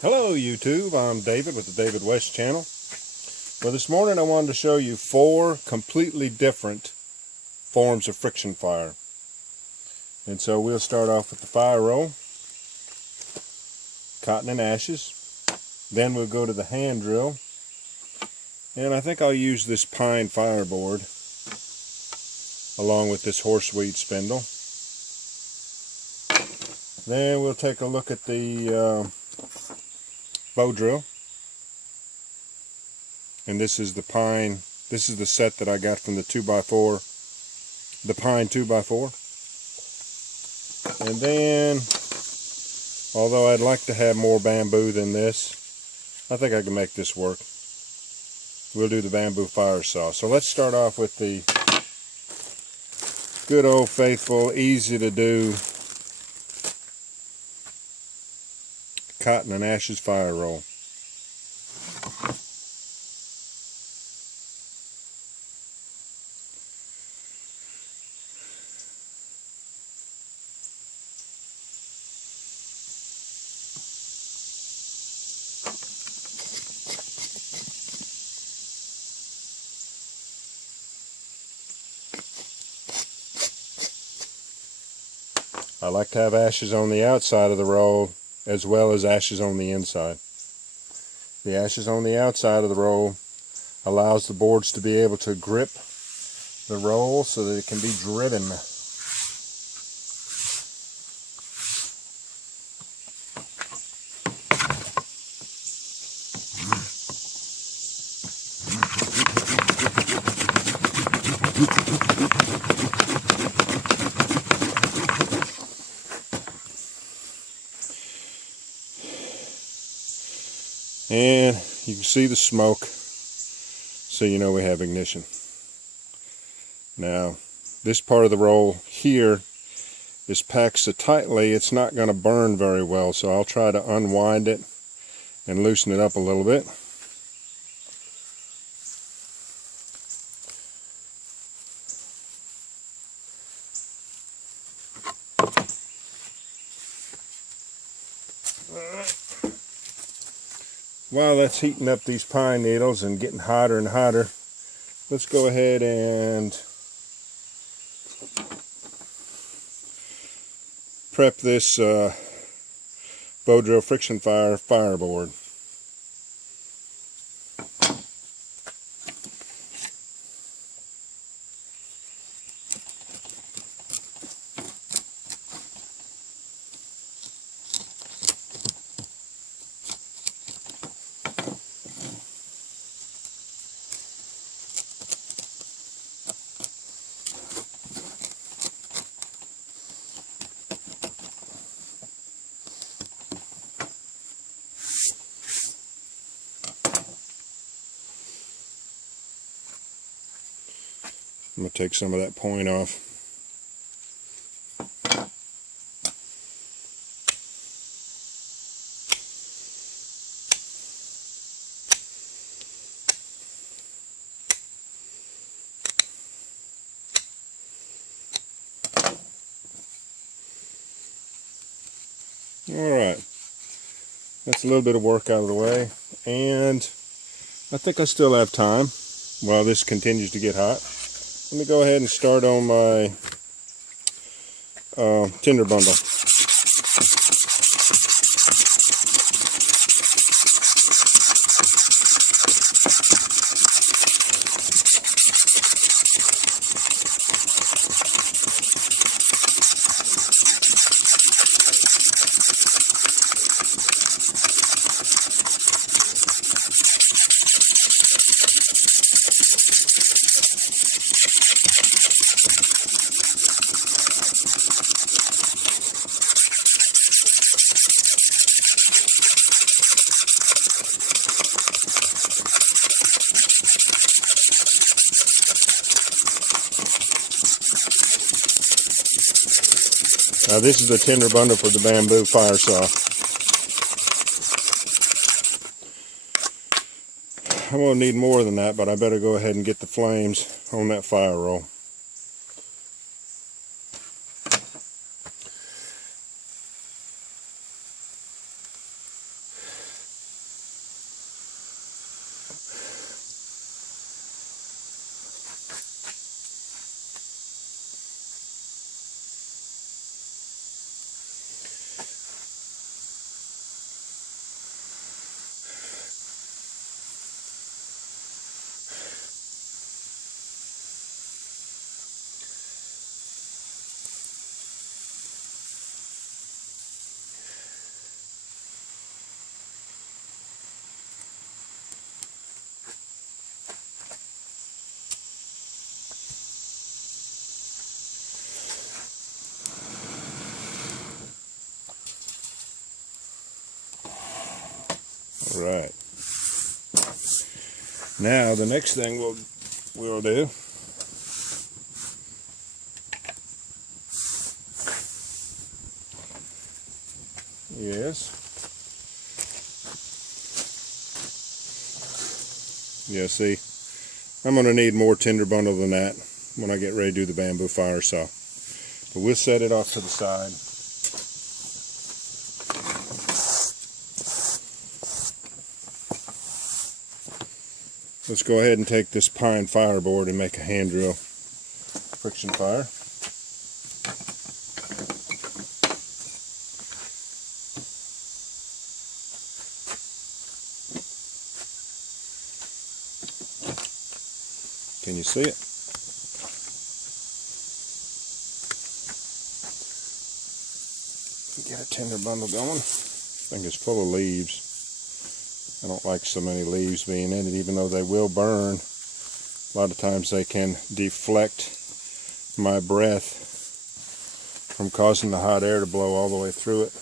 Hello YouTube, I'm David with the David West channel. Well, this morning I wanted to show you 4 completely different forms of friction fire. And so we'll start off with the fire roll, cotton and ashes. Then we'll go to the hand drill. And I think I'll use this pine fireboard along with this horseweed spindle. Then we'll take a look at the bow drill, and this is the pine. This is the set that I got from the 2x4, the pine 2x4. And then, although I'd like to have more bamboo than this, I think I can make this work. We'll do the bamboo fire saw. So let's start off with the good old faithful, easy to do cotton and ashes fire roll. I like to have ashes on the outside of the roll as well as ashes on the inside. The ashes on the outside of the roll allows the boards to be able to grip the roll so that it can be driven. And you can see the smoke, so you know we have ignition. Now, this part of the roll here is packed so tightly it's not going to burn very well, so I'll try to unwind it and loosen it up a little bit. While that's heating up these pine needles and getting hotter and hotter, let's go ahead and prep this bow drill friction fire fireboard. I'm going to take some of that point off. Alright, that's a little bit of work out of the way, and I think I still have time while this continues to get hot. Let me go ahead and start on my tinder bundle. Now this is the tinder bundle for the bamboo fire saw. I'm going to need more than that, but I better go ahead and get the flames on that fire roll. All right. Now the next thing we'll do is, yeah, see, I'm going to need more tinder bundle than that when I get ready to do the bamboo fire saw. But we'll set it off to the side. Let's go ahead and take this pine fireboard and make a hand drill friction fire. Can you see it? Get a tinder bundle going. This thing is full of leaves. I don't like so many leaves being in it, even though they will burn. A lot of times they can deflect my breath from causing the hot air to blow all the way through it.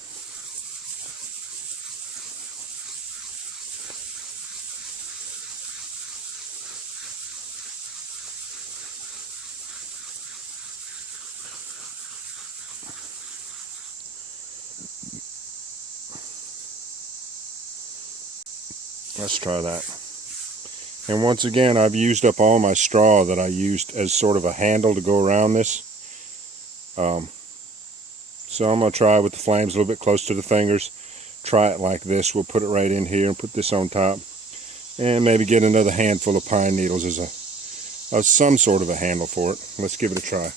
Let's try that. And once again, I've used up all my straw that I used as sort of a handle to go around this. So I'm going to try with the flames a little bit close to the fingers. Try it like this. We'll put it right in here and put this on top. And maybe get another handful of pine needles as some sort of a handle for it. Let's give it a try.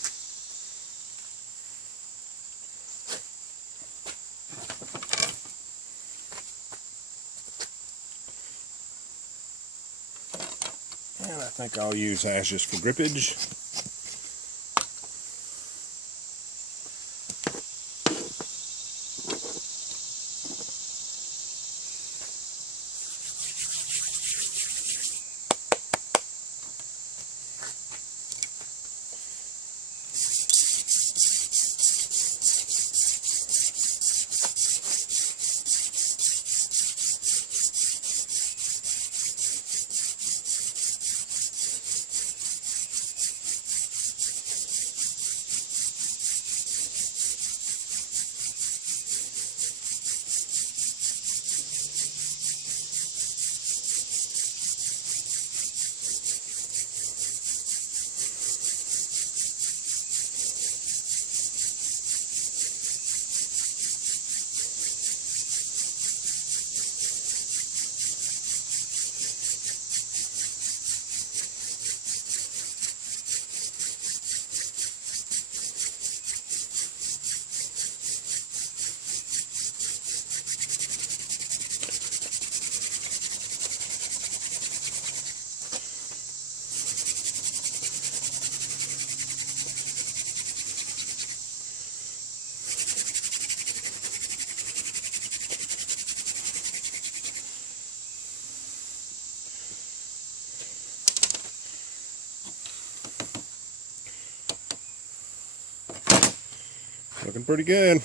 And I think I'll use ashes for grippage. Looking pretty good.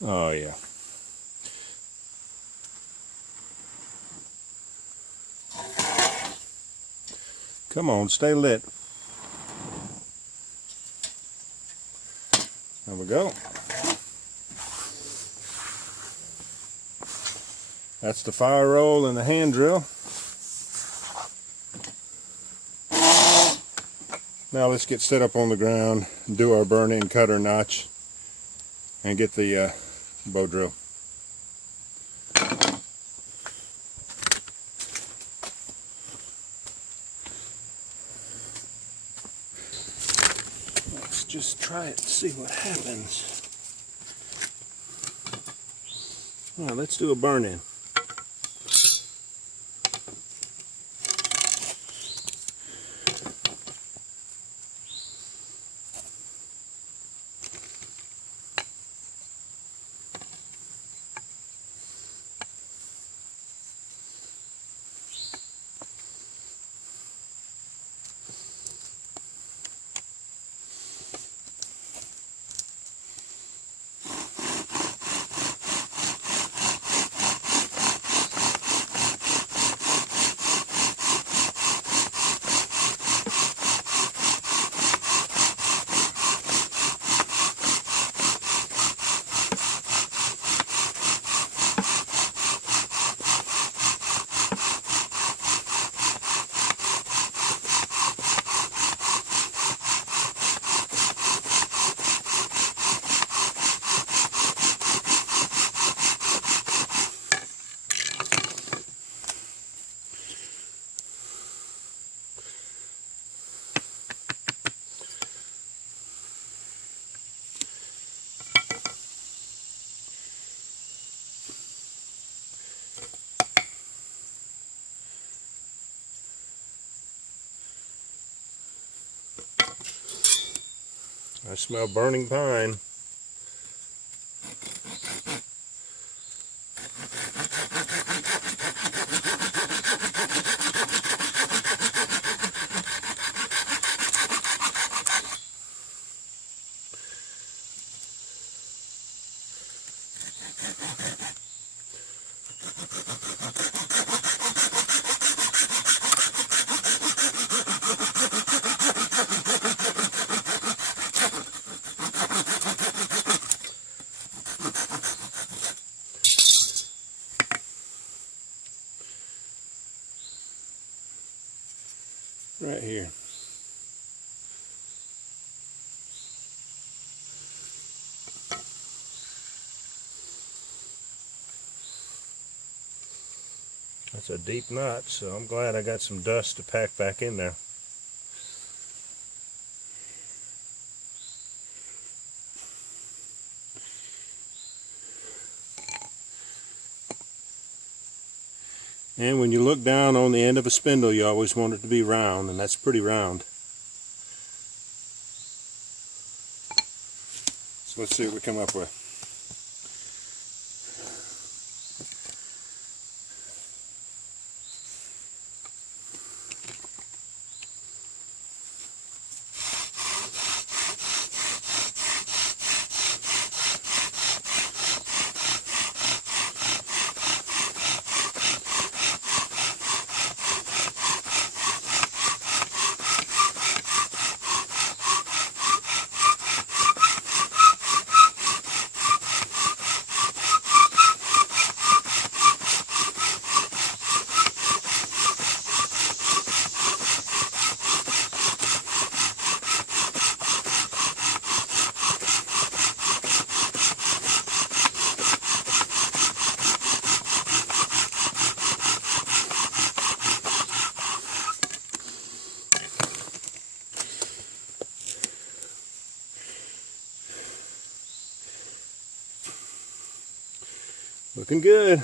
Oh yeah. Come on, stay lit. There we go. That's the fire roll and the hand drill. Now let's get set up on the ground, do our burn-in cutter notch, and get the bow drill. Let's just try it and see what happens. Now let's do a burn-in. I smell burning pine. Right here. That's a deep knot, so I'm glad I got some dust to pack back in there. And when you look down on the end of a spindle, you always want it to be round, and that's pretty round. So let's see what we come up with. Looking good.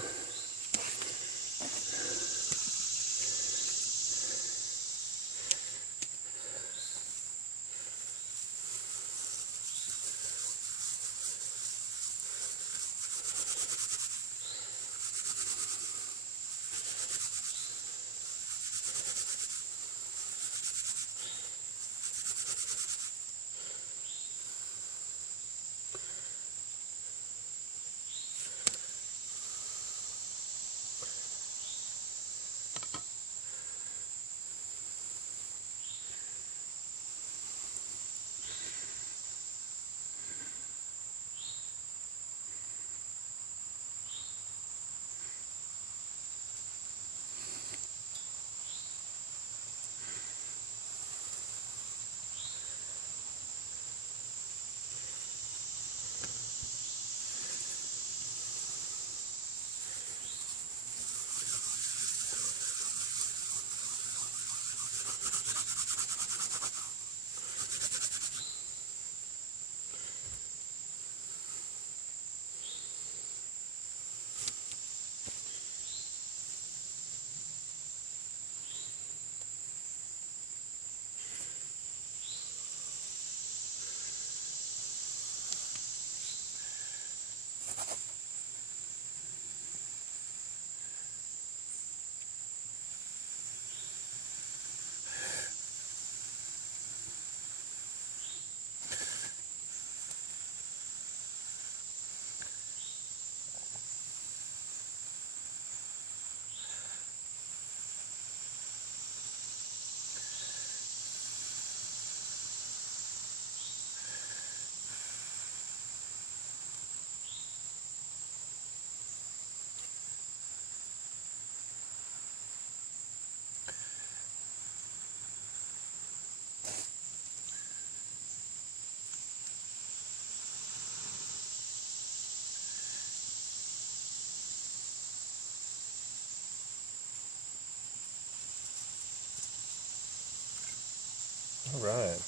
All right.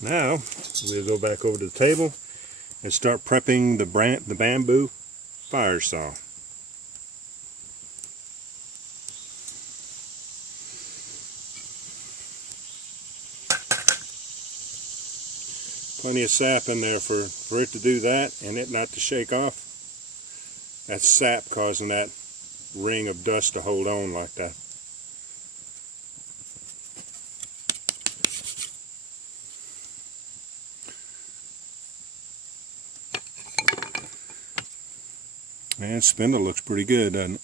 Now we'll go back over to the table and start prepping the bamboo fire saw. Plenty of sap in there for it to do that and it not to shake off. That's sap causing that ring of dust to hold on like that. And spindle looks pretty good, doesn't it?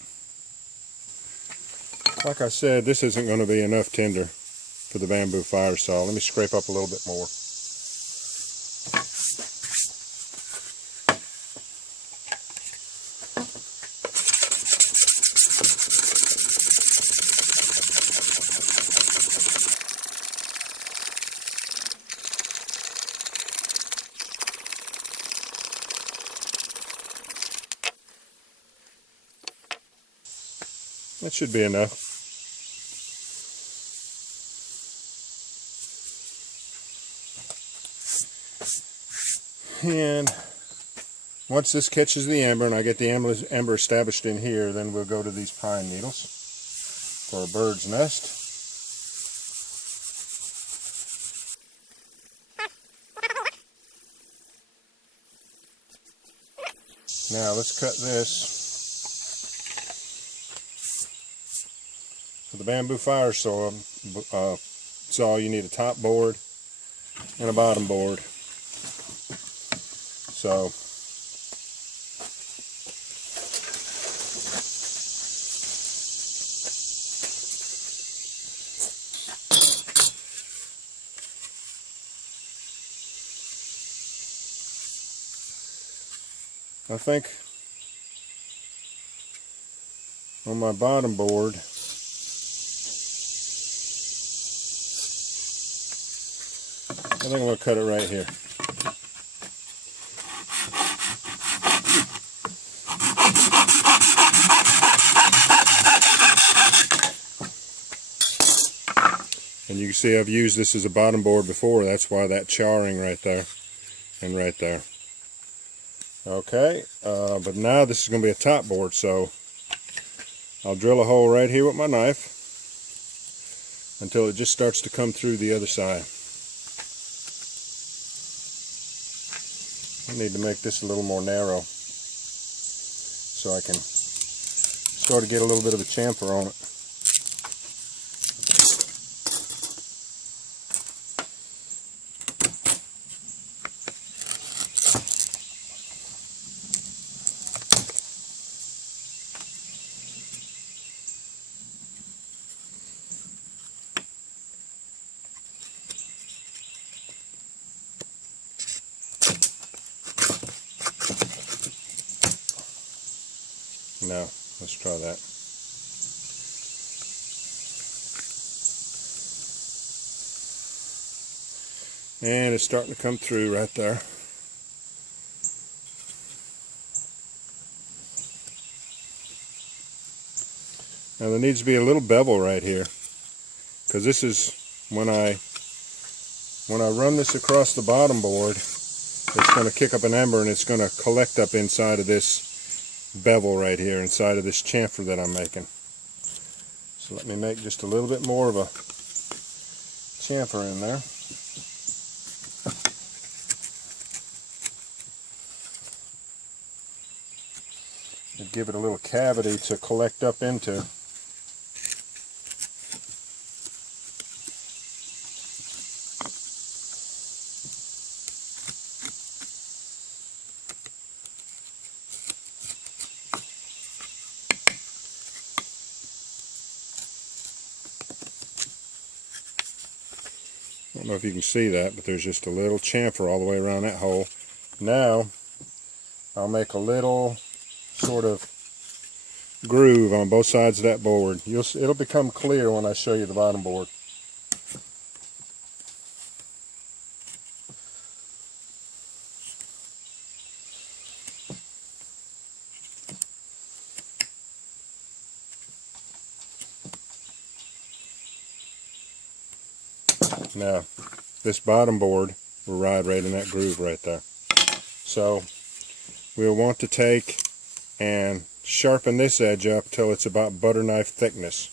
Like I said, this isn't going to be enough tinder for the bamboo fire saw. Let me scrape up a little bit more. That should be enough. And once this catches the ember and I get the ember established in here, then we'll go to these pine needles for a bird's nest. Now let's cut this. For the bamboo fire saw, you need a top board and a bottom board. So I think on my bottom board I think I'm going to cut it right here. And you can see I've used this as a bottom board before. That's why that charring right there and right there. Okay, but now this is going to be a top board, so I'll drill a hole right here with my knife until it just starts to come through the other side. I need to make this a little more narrow so I can start to get a little bit of a chamfer on it. Now, let's try that. And it's starting to come through right there. Now there needs to be a little bevel right here, because this is when I run this across the bottom board, it's going to kick up an ember and it's going to collect up inside of this bevel right here, inside of this chamfer that I'm making. So let me make just a little bit more of a chamfer in there. And give it a little cavity to collect up into. I don't know if you can see that, but there's just a little chamfer all the way around that hole. Now I'll make a little sort of groove on both sides of that board. It'll become clear when I show you the bottom board. Now, this bottom board will ride right in that groove right there. So, we'll want to take and sharpen this edge up till it's about butter knife thickness.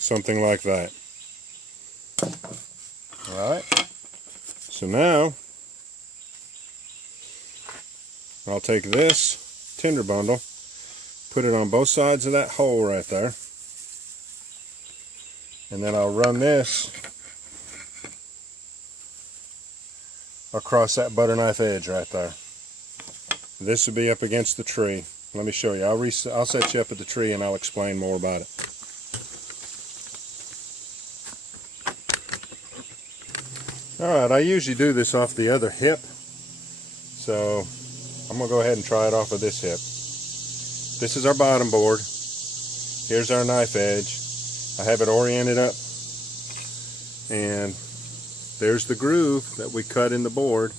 Something like that. Alright, so now I'll take this tinder bundle, put it on both sides of that hole right there, and then I'll run this across that butter knife edge right there. This will be up against the tree. Let me show you. I'll set you up at the tree and I'll explain more about it. Alright, I usually do this off the other hip, so I'm going to go ahead and try it off of this hip. This is our bottom board. Here's our knife edge. I have it oriented up, and there's the groove that we cut in the board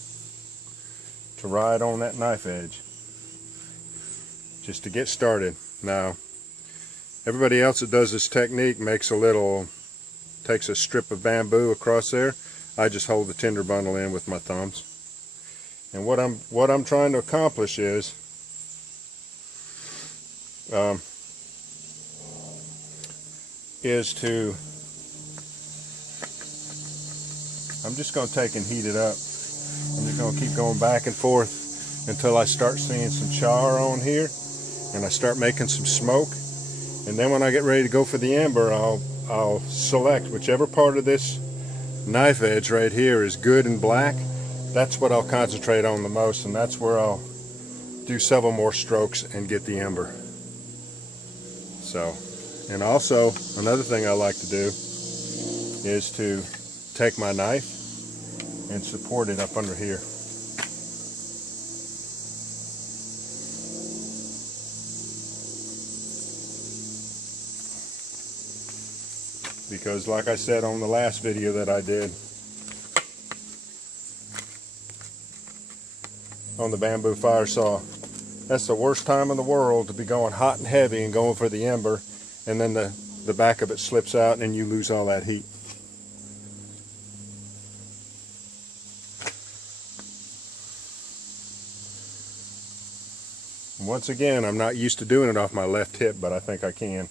to ride on that knife edge, just to get started. Now, everybody else that does this technique takes a strip of bamboo across there. I just hold the tinder bundle in with my thumbs. And what I'm trying to accomplish is I'm just going to take and heat it up. I'm just going to keep going back and forth until I start seeing some char on here and I start making some smoke. And then when I get ready to go for the ember, I'll select whichever part of this knife edge right here is good and black. That's what I'll concentrate on the most, and that's where I'll do several more strokes and get the ember. So, and also another thing I like to do is to take my knife and support it up under here. Because like I said on the last video that I did on the bamboo fire saw, that's the worst time in the world to be going hot and heavy and going for the ember, and then the back of it slips out and you lose all that heat. Once again, I'm not used to doing it off my left hip, but I think I can.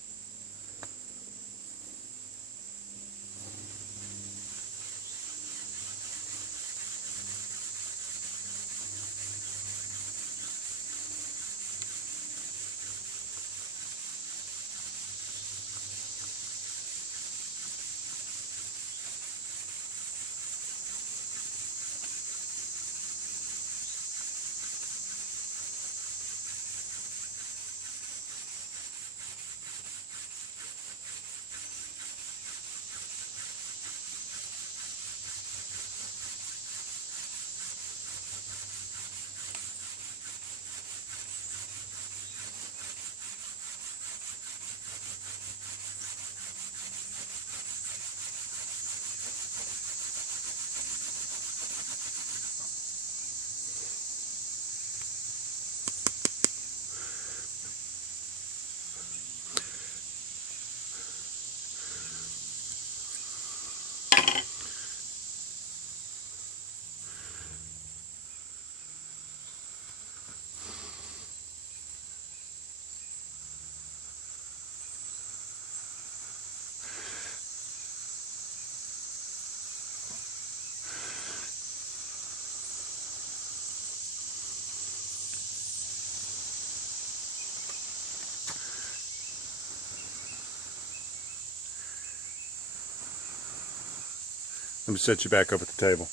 Let me set you back up at the table.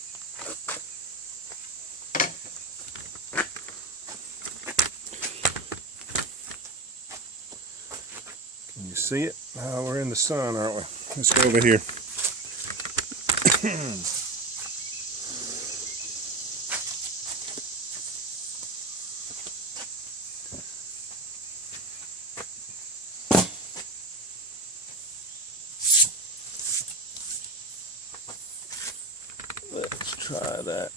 Can you see it? Oh, we're in the sun, aren't we? Let's go over here. try that.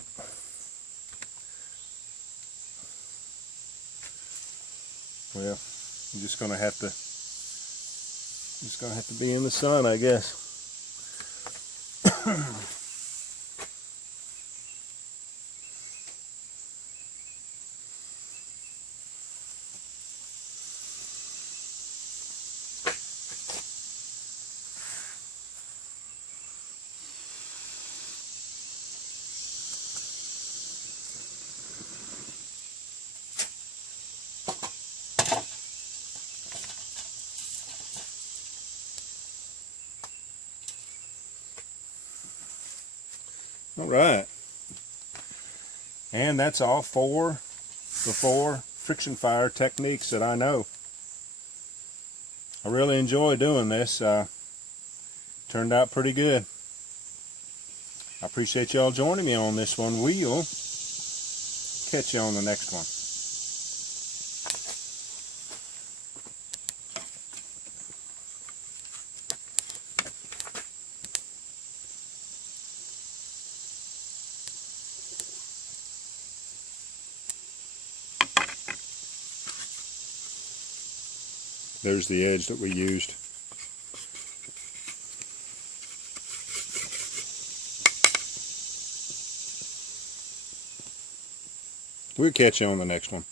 Well, I'm just gonna have to be in the sun, I guess. All right, and that's all the four friction fire techniques that I know. I really enjoy doing this. Turned out pretty good. I appreciate y'all joining me on this one. We'll catch you on the next one. There's the edge that we used. We'll catch you on the next one.